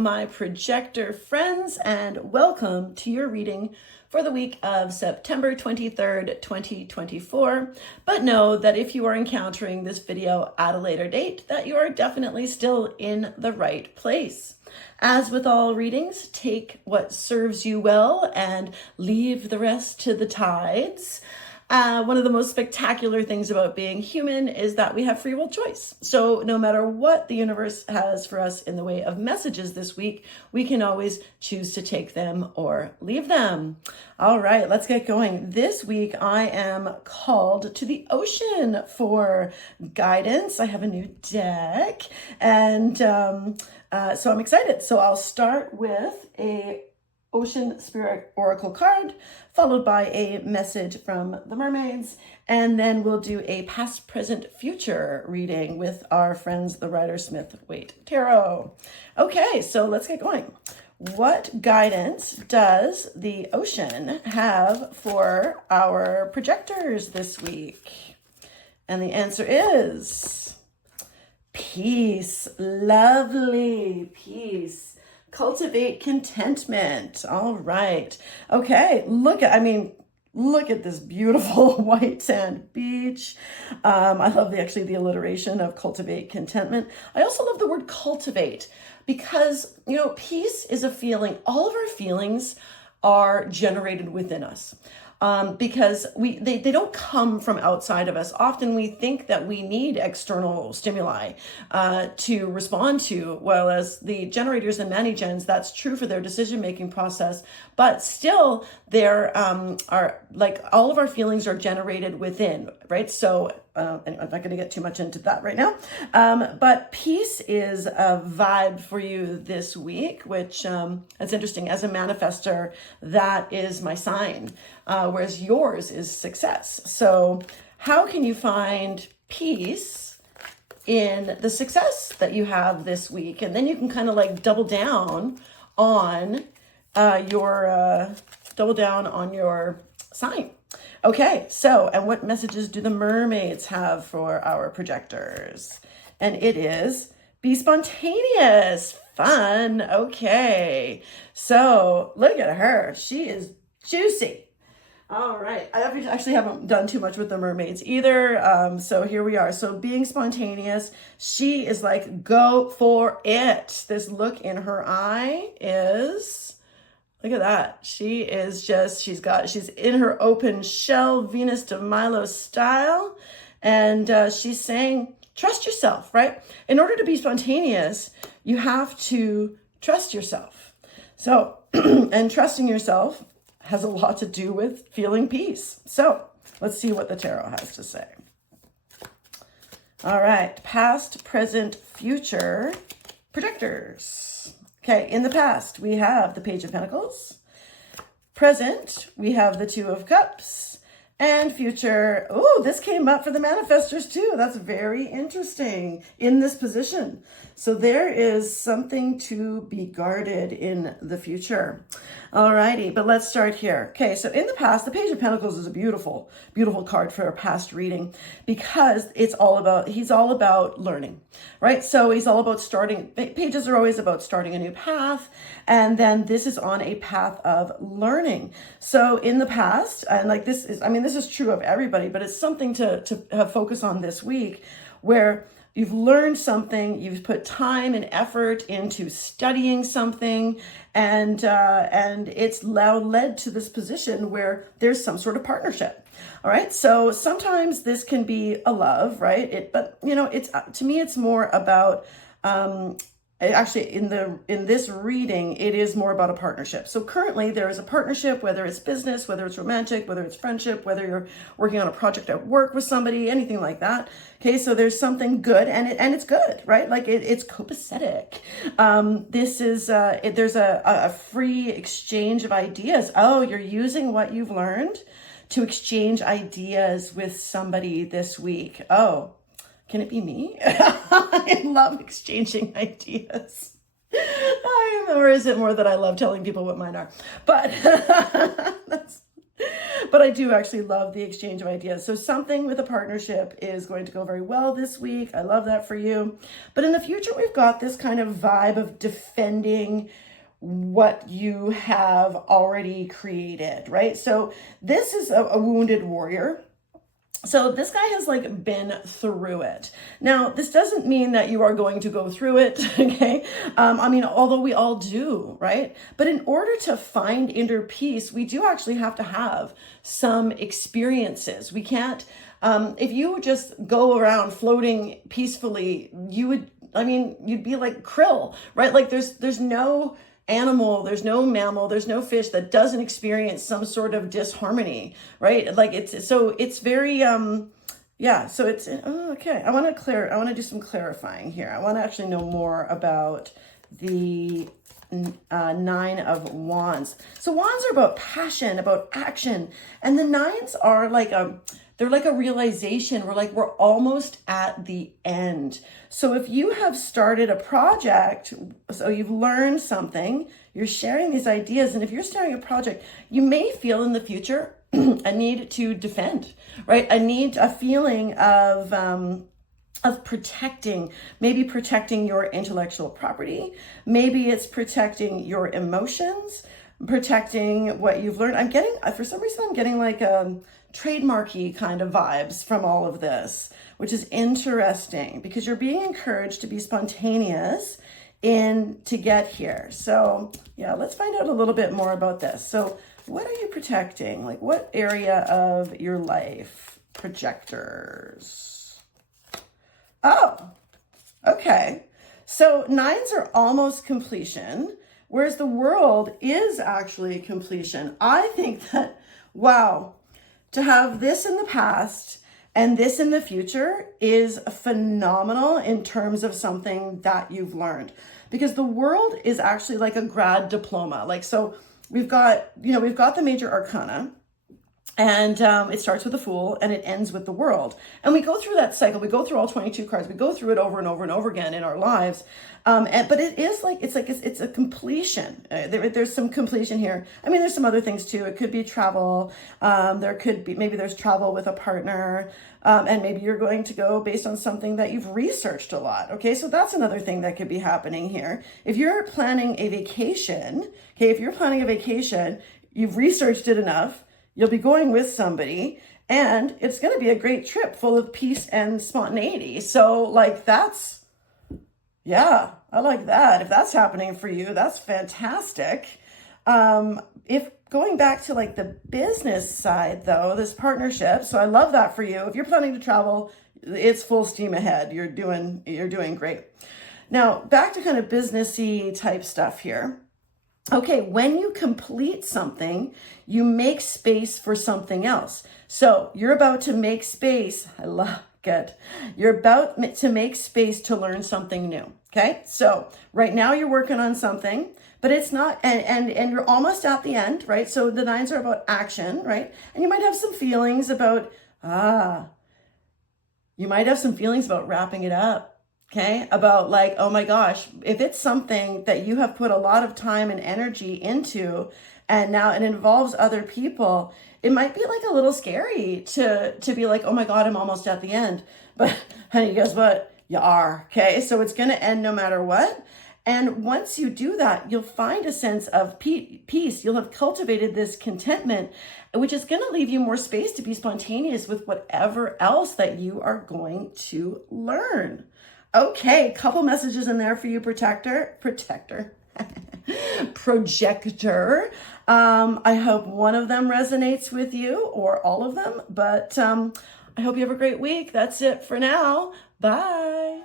my projector friends, and welcome to your reading for the week of September 23rd, 2024. But know that if you are encountering this video at a later date, that you are definitely still in the right place. As with all readings, take what serves you well and leave the rest to the tides. One of the most spectacular things about being human is that we have free will choice. So no matter what the universe has for us in the way of messages this week, we can always choose to take them or leave them. All right, let's get going. This week, I am called to the ocean for guidance. I have a new deck, and so I'm excited. So I'll start with a Ocean Spirit Oracle card, followed by a message from the mermaids, and then we'll do a past, present, future reading with our friends, the Rider-Smith-Waite Tarot. Okay, so let's get going. What guidance does the ocean have for our projectors this week? And the answer is peace. Lovely peace. Cultivate contentment. All right. Okay. Look at this beautiful white sand beach. I love the alliteration of cultivate contentment. I also love the word cultivate because, peace is a feeling. All of our feelings are generated within us. Because they don't come from outside of us. Often we think that we need external stimuli to respond to, well, as the generators and mani-gens, that's true for their decision-making process, but still there are, like, all of our feelings are generated within, right? So and I'm not going to get too much into that right now, but peace is a vibe for you this week, which is interesting. As a manifester, that is my sign, whereas yours is success. So how can you find peace in the success that you have this week? And then you can kind of like double down on your sign. Okay, so, and what messages do the mermaids have for our projectors? And it is, be spontaneous, fun. Okay, so look at her. She is juicy. All right, I actually haven't done too much with the mermaids either. So here we are. So being spontaneous, she is like, go for it. This look in her eye is... Look at that. She is just, she's in her open shell, Venus de Milo style. And she's saying, trust yourself, right? In order to be spontaneous, you have to trust yourself. So, and trusting yourself has a lot to do with feeling peace. So let's see what the tarot has to say. All right. Past, present, future projectors. Okay, in the past, we have the Page of Pentacles. Present, we have the Two of Cups. And future, oh, this came up for the manifestors too. That's very interesting in this position. So there is something to be guarded in the future. All righty, but let's start here. Okay, so in the past, the Page of Pentacles is a beautiful, beautiful card for a past reading because he's all about learning, right? So he's all about pages are always about starting a new path. And then this is on a path of learning. So in the past, and this is true of everybody, but it's something to have focus on this week where you've learned something, you've put time and effort into studying something, and it's now led to this position where there's some sort of partnership. All right. So sometimes this can be a love, right? But to me, it's more about, actually in this reading, it is more about a partnership. So currently there is a partnership, whether it's business, whether it's romantic, whether it's friendship, whether you're working on a project at work with somebody, anything like that. Okay. So there's something good and it's good, right? Like it's copacetic. This is, there's a free exchange of ideas. Oh, you're using what you've learned to exchange ideas with somebody this week. Oh, can it be me? I love exchanging ideas. Or is it more that I love telling people what mine are? But but I do actually love the exchange of ideas. So something with a partnership is going to go very well this week. I love that for you. But in the future, we've got this kind of vibe of defending what you have already created, right? So this is a wounded warrior. So this guy has like been through it. Now, this doesn't mean that you are going to go through it, okay? I mean, although we all do, right? But in order to find inner peace, we do actually have to have some experiences. We can't, if you just go around floating peacefully, you'd be like krill, right? Like there's no animal, there's no mammal, there's no fish that doesn't experience some sort of disharmony, right? Like it's very so it's okay. I want to do some clarifying here. I want to actually know more about the Nine of Wands. So wands are about passion, about action, and the nines are like they're like a realization. We're almost at the end. So if you have started a project, so you've learned something, you're sharing these ideas, and if you're starting a project, you may feel in the future a need to defend, right? A feeling of protecting, maybe protecting your intellectual property, maybe it's protecting your emotions, protecting what you've learned. For some reason, I'm getting like trademarky kind of vibes from all of this, which is interesting because you're being encouraged to be spontaneous to get here. So yeah, let's find out a little bit more about this. So what are you protecting? Like what area of your life? Projectors. Oh, okay. So nines are almost completion, whereas the world is actually completion. I think that, wow, to have this in the past and this in the future is phenomenal in terms of something that you've learned, because the world is actually like a grad diploma. Like, so we've got the major arcana, and it starts with the Fool and it ends with the World. And we go through that cycle. We go through all 22 cards. We go through it over and over and over again in our lives. But it is it's a completion. There's some completion here. I mean, there's some other things too. It could be travel. Maybe there's travel with a partner. And maybe you're going to go based on something that you've researched a lot. Okay, so that's another thing that could be happening here. If you're planning a vacation, you've researched it enough. You'll be going with somebody, and it's going to be a great trip full of peace and spontaneity. So like yeah, I like that. If that's happening for you, that's fantastic. If going back to like the business side though, this partnership, so I love that for you. If you're planning to travel, it's full steam ahead. You're doing great. Now back to kind of businessy type stuff here. Okay, when you complete something, you make space for something else. So you're about to make space. I love it. You're about to make space to learn something new. Okay, so right now you're working on something, but it's not, and you're almost at the end, right? So the nines are about action, right? And you might have some feelings about, wrapping it up. Okay, about like, oh my gosh, if it's something that you have put a lot of time and energy into, and now it involves other people, it might be like a little scary to be like, oh my God, I'm almost at the end. But honey, guess what? You are, okay? So it's gonna end no matter what. And once you do that, you'll find a sense of peace. You'll have cultivated this contentment, which is going to leave you more space to be spontaneous with whatever else that you are going to learn. Okay, couple messages in there for you, Projector. I hope one of them resonates with you, or all of them, but I hope you have a great week. That's it for now. Bye.